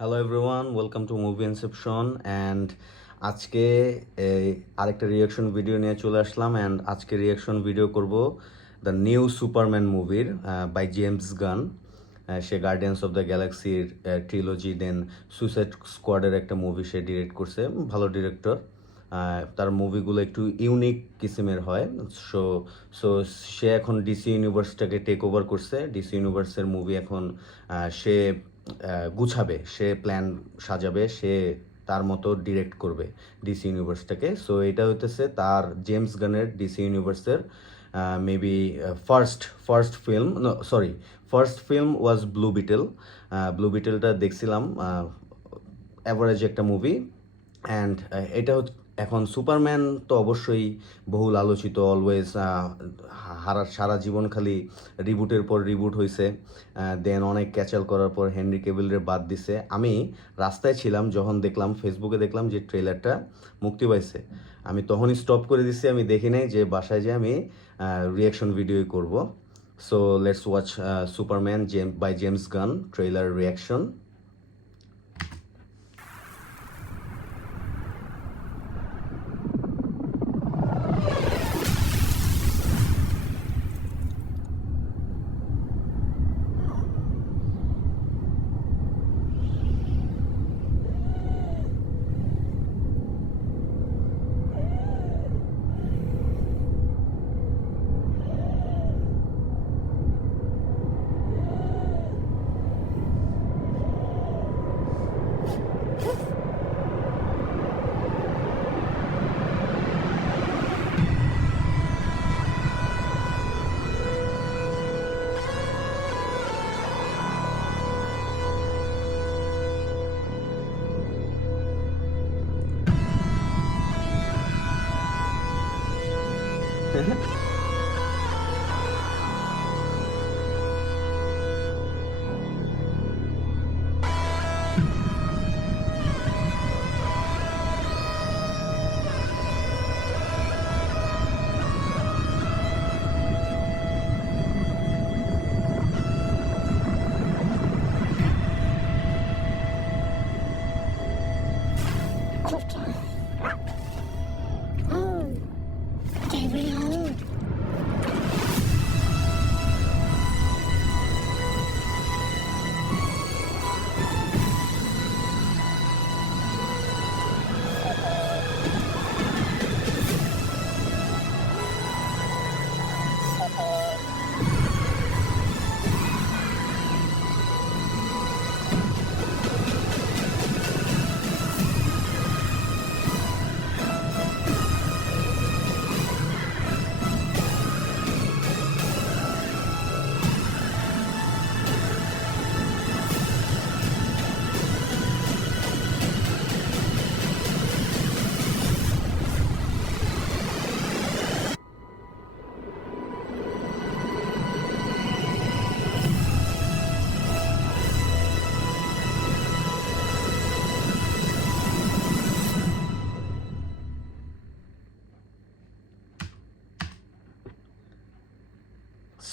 Hello everyone, welcome to movie Inception and আজকে আরেকটা reaction video নিয়ে চলে আসলাম অ্যান্ড আজকে রিয়াকশন ভিডিও করব দ্য নিউ সুপারম্যান মুভির বাই জেমস গান। সে গার্ডিয়ান্স অফ দ্য গ্যালাক্সির ট্রিলজি দেন সুইসাইড স্কোয়াডের একটা মুভি সে ডিরেক্ট করছে, ভালো ডিরেক্টর। তার মুভিগুলো একটু ইউনিক কিসিমের হয়। সো সো সে এখন ডিসি ইউনিভার্সটাকে টেক ওভার করছে। ডিসি ইউনিভার্সের মুভি এখন সে গুছাবে, সে প্ল্যান সাজাবে, সে তার মতো ডিরেক্ট করবে ডিসি ইউনিভার্সটাকে। সো এটা হইতেছে তার জেমস গানের ডিসি ইউনিভার্সের maybe first first film, sorry, first film was Blue Beetle. Blue বিটেলটা দেখছিলাম, অ্যাভারেজ একটা মুভি। অ্যান্ড এটা এখন সুপারম্যান তো অবশ্যই বহুল আলোচিত, অলওয়েজ সারা জীবন খালি রিবুটের পর রিবুট হয়েছে। দেন অনেক ক্যাচাল করার পর হেনরি কেভিলের বাদ দিছে। আমি রাস্তায় ছিলাম যখন দেখলাম, ফেসবুকে দেখলাম যে ট্রেলারটা মুক্তি পাইছে, আমি তখনই স্টপ করে দিছি, আমি দেখি নাই, যে বাসায় যে আমি রিয়াকশন ভিডিও করব। So let's watch Superman by James Gunn trailer reaction.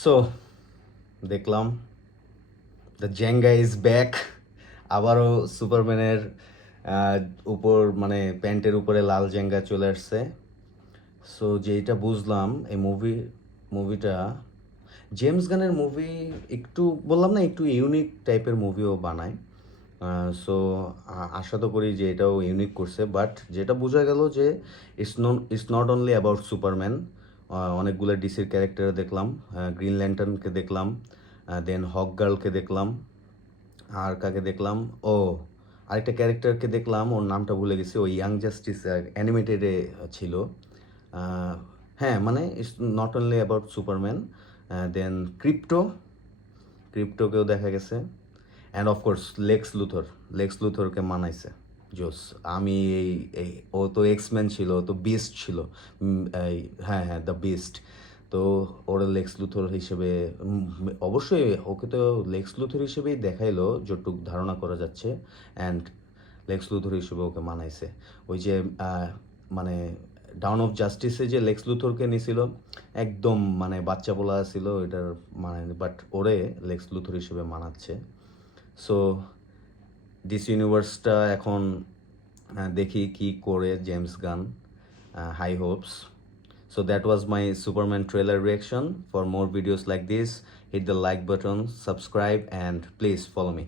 So দেখলাম দ্য জেঙ্গা ইজ ব্যাক। আবারও সুপারম্যানের উপর, মানে প্যান্টের উপরে লাল জেঙ্গা চলে আসছে। সো যেটা বুঝলাম এই মুভিটা জেমস গানের মুভি, একটু বললাম না, একটু ইউনিক টাইপের মুভিও বানায়। সো আশা তো করি যে এটাও ইউনিক করছে, বাট যেটা বোঝা গেল যে it's not only about Superman. অনেকগুলো ডিসির ক্যারেক্টার দেখলাম, গ্রিন ল্যান্টার্নকে দেখলাম, দেন হক গার্লকে দেখলাম, আর কাকে দেখলাম, ও আরেকটা ক্যারেক্টারকে দেখলাম, ওর নামটা ভুলে গেছি, ওই ইয়াং জাস্টিস অ্যানিমেটেডে ছিল। হ্যাঁ, মানে it's not only about Superman. Then ক্রিপ্টোকেও দেখা গেছে, অ্যান্ড অফকোর্স লেক্স লুথরকে মানাইছে জোস। আমি ও তো এক্সম্যান ছিল, ও তো বিস্ট ছিল। হ্যাঁ হ্যাঁ, দ্য বিস্ট। তো ওরা লেক্স লুথর হিসেবে অবশ্যই ওকে তো লেক্স লুথর হিসেবেই দেখাইলো, যতটুক ধারণা করা যাচ্ছে। অ্যান্ড লেক্স লুথর হিসেবে ওকে মানাইছে। ওই যে মানে ডাউন অফ জাস্টিসে যে লেক্স লুথরকে নিছিল, একদম মানে বাচ্চা বলা ছিল এটার, মানে বাট ওরে লেক্স লুথর হিসেবে মানাচ্ছে। সো ডিসি ইউনিভার্সটা এখন দেখি কি করে James Gunn, high hopes. So that was my Superman trailer reaction. For more videos like this, hit the like button, subscribe, and please follow me.